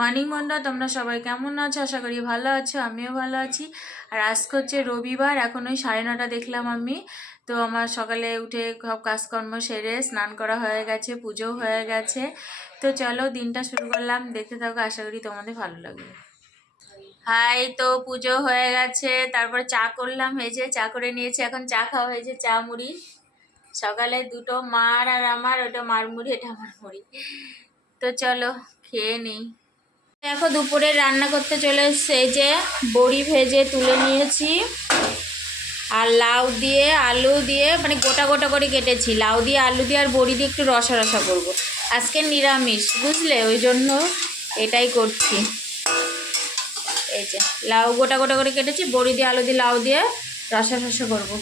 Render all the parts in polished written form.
Morning বন্ধুরা, তোমরা সবাই কেমন আছো? আশা করি ভালো আছো, আমিও ভালো আছি। আর আজকে হচ্ছে রবিবার, এখন ওই 9:30 দেখলাম আমি। তো আমার সকালে উঠে সব কাজকর্ম সেরে স্নান করা হয়ে গেছে, পুজোও হয়ে গেছে। তো চলো দিনটা শুরু করলাম, দেখতে থাকো, আশা করি তোমাদের ভালো লাগবে। হাই, তো পুজো হয়ে গেছে, তারপর চা করলাম, হয়েছে চা করে নিয়েছি, এখন চা খাওয়া হয়েছে, চা মুড়ি। সকালে দুটো মার আর আমার, ওটা মার মুড়ি, এটা আমার মুড়ি। তো চলো খেয়ে নিই। দেখো দুপুরে রান্না করতে চলে এসছে, এই যে বড়ি ভেজে তুলে নিয়েছি আর লাউ দিয়ে আলু দিয়ে মানে গোটা গোটা করে কেটেছি, লাউ দিয়ে আলু দিয়ে আর বড়ি দিয়ে একটু রসা রসা করবো। আজকে নিরামিষ বুঝলে, ওই জন্য এটাই করছি। এই যে লাউ গোটা গোটা করে কেটেছি, বড়ি দিয়ে আলু দিয়ে লাউ দিয়ে রসা রসা করবো,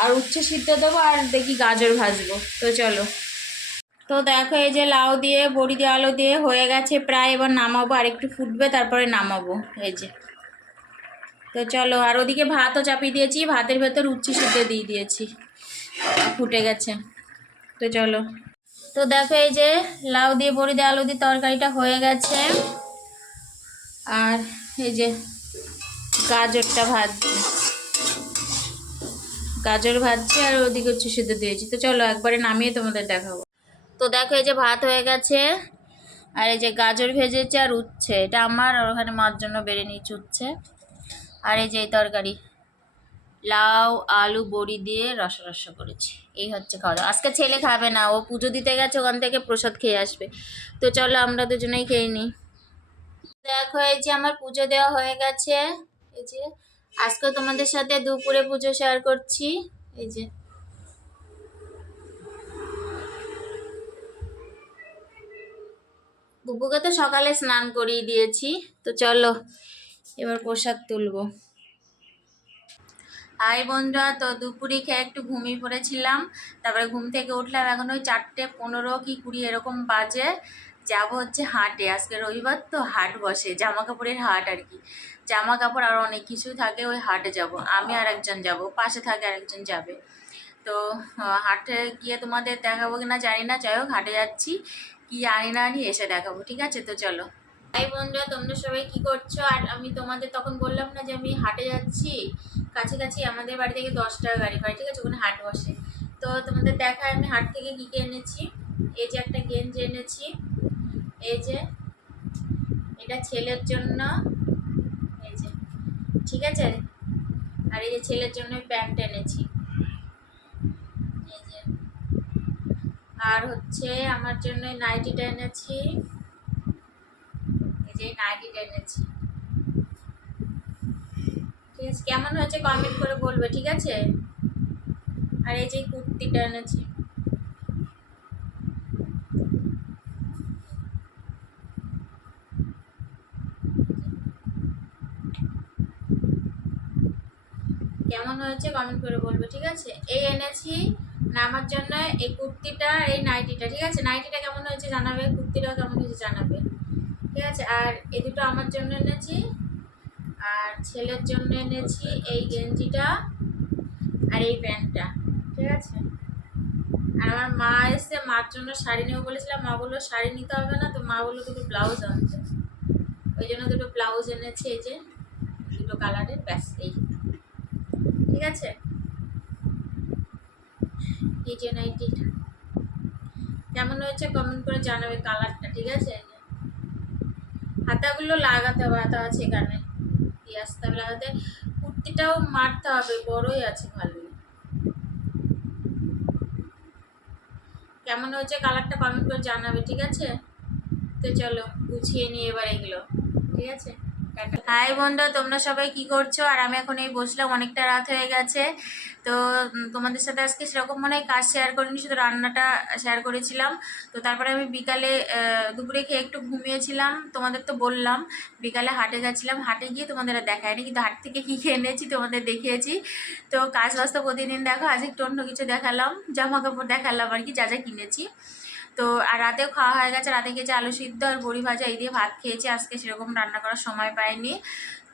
আর উচ্ছে সিদ্ধ দেবো, আর দেখি গাজর ভাজবো। তো চলো। তো দেখো এই যে লাউ দিয়ে বড়ি দিয়ে আলু দিয়ে হয়ে গেছে প্রায়, এবার নামাবো, আর একটু ফুটবে তারপরে নামাবো। এই যে, তো চলো। আর ওদিকে ভাতও চাপিয়ে দিয়েছি, ভাতের ভেতর উচ্ছে সিদ্ধ দিয়ে দিয়েছি, ফুটে গেছে। তো চলো। তো দেখো এই যে লাউ দিয়ে বড়ি দিয়ে আলু দিয়ে তরকারিটা হয়ে গেছে, আর এই যে গাজরটা ভাজছি, গাজর ভাজছি, আর ওদিকে উচ্ছে সিদ্ধ দিয়েছি। তো চলো একবারে নামিয়ে তোমাদের দেখাবো। তো দেখো এই যে ভাত হয়ে গেছে, আর এই যে গাজর ভেজেছে আর উচ্ছে, এটা আমার, আর ওখানে মার জন্য বেড়ে নিয়েছি উচ্ছে। আর এই যে এই তরকারি লাউ আলু বড়ি দিয়ে রসা রসা করেছি। এই হচ্ছে খাওয়া দাওয়া। আজকে ছেলে খাবে না, ও পুজো দিতে গেছে, ওখান থেকে প্রসাদ খেয়ে আসবে। তো চলো আমরা দুজনেই খেয়ে নিই। দেখো এই যে আমার পুজো দেওয়া হয়ে গেছে, এই যে আজকে তোমাদের সাথে দুপুরে পুজো শেয়ার করছি। এই যে বুবুকে তো সকালে স্নান করিয়ে দিয়েছি। তো চলো এবার প্রসাদ তুলবো। হাই বন্ধুরা, তো দুপুরে খেয়ে একটু ঘুমিয়ে পড়েছিলাম, তারপরে ঘুম থেকে উঠলাম, এখন ওই 4:15 কি 20 এরকম বাজে। যাবো হচ্ছে হাটে, আজকে রবিবার তো হাট বসে, জামা কাপড়ের হাট আর কি। জামা কাপড় আর অনেক কিছু থাকে, ওই হাটে যাব, আমি আর একজন যাব, পাশে থাকে আরেকজন যাবে। তো হাটে গিয়ে তোমাদের দেখাবো কিনা জানি না, যাই হোক হাটে যাচ্ছি, কি আনি না আনি এসে দেখাবো, ঠিক আছে? তো চলো। হাই বন্ধুরা, তোমরা সবাই কি করছো? আর আমি তোমাদের তখন বললাম না যে আমি হাটে যাচ্ছি, কাছাকাছি আমাদের বাড়ি থেকে 10 টাকা গাড়ি ভাড়া, ঠিক আছে? ওখানে হাট বসে। তো তোমাদের দেখায় আমি হাট থেকে কী কী এনেছি। এই যে একটা গেঞ্জি এনেছি, এই যে এটা ছেলের জন্য, এই যে, ঠিক আছে? আর এই যে ছেলের জন্য প্যান্ট এনেছি, এই যে। আর হচ্ছে আমার জন্য নাইটিটা এনেছি, এই যে নাইটিটা এনেছি, ঠিক আছে? কেমন হয়েছে কমেন্ট করে বলবে, ঠিক আছে? আর এই যে কুর্তিটা এনেছি, কেমন হয়েছে কমেন্ট করে বলবে, ঠিক আছে? এই এনেছি না আমার জন্য এই কুর্তিটা, এই নাইটিটা, ঠিক আছে? নাইটিটা কেমন হয়েছে জানাবে, কুর্তিটাও কেমন হয়েছে জানাবে, ঠিক আছে? আর এই দুটো আমার জন্য এনেছি, আর ছেলের জন্য এনেছি এই গেঞ্জিটা আর এই প্যান্টটা, ঠিক আছে? আর আমার মা এসে, মার জন্য শাড়ি নেবো বলেছিলাম, মা বললো শাড়ি নিতে হবে না, তো মা বললো দুটো ব্লাউজ আনতে, ওই জন্য দুটো ব্লাউজ এনেছি, এই যে দুটো কালারের, ব্যাস এই, ঠিক আছে? এই যে নাইটিটা কেমন হয়েছে কমেন্ট করে জানাবে, কালারটা, ঠিক আছে? হাতাগুলো লাগাতে হবে, হাতা আছে এখানে, দিয়ে আসতে হবে লাগাতে। কুর্তিটাও মারতে হবে, বড়ই আছে ভালোই। কেমন হয়েছে কালারটা কমেন্ট করে জানাবে, ঠিক আছে? তো চলো গুছিয়ে নিয়ে এবার এগুলো, ঠিক আছে? হাই বন্ধু, তোমরা সবাই কি করছো? আর আমি এখন এই বসলাম, অনেকটা রাত হয়ে গেছে। তো তোমাদের সাথে আজকে সেরকম মনে হয় কাজ শেয়ার করিনি, শুধু রান্নাটা শেয়ার করেছিলাম। তো তারপরে আমি বিকালে দুপুরে খেয়ে একটু ঘুমিয়েছিলাম, তোমাদের তো বললাম। বিকালে হাটে গেছিলাম, হাটে গিয়ে তোমাদের আর দেখায়নি, কিন্তু হাট থেকে কী কী এনেছি তোমাদের দেখিয়েছি। তো কাজ বাজ তো প্রতিদিন দেখো, আজ একটু অন্য কিছু দেখালাম, জামা কাপড় দেখালাম আর কি, যা যা কিনেছি। তো আর রাতেও খাওয়া হয়ে গেছে, রাতে খেয়েছি আলু সিদ্ধ আর বড়ি ভাজা, এই দিয়ে ভাত খেয়েছি, আজকে সেরকম রান্না করার সময় পাইনি।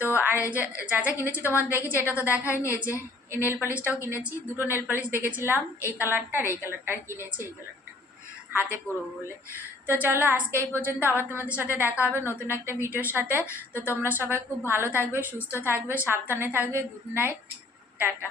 তো আর এই যে যা যা কিনেছি তোমার দেখেছি, এটা তো দেখাইনি। এই যে এই নেল পালিশটাও কিনেছি, দুটো নেল পালিশ দেখেছিলাম, এই কালারটা আর এই কালারটা, আর কিনেছি এই কালারটা। হাতে পরবো বলে। তো চলো আজকে এই পর্যন্ত, আবার তোমাদের সাথে দেখা হবে নতুন একটা ভিডিওর সাথে। তো তোমরা সবাই খুব ভালো থাকবে, সুস্থ থাকবে, সাবধানে থাকবে। Good night, tata.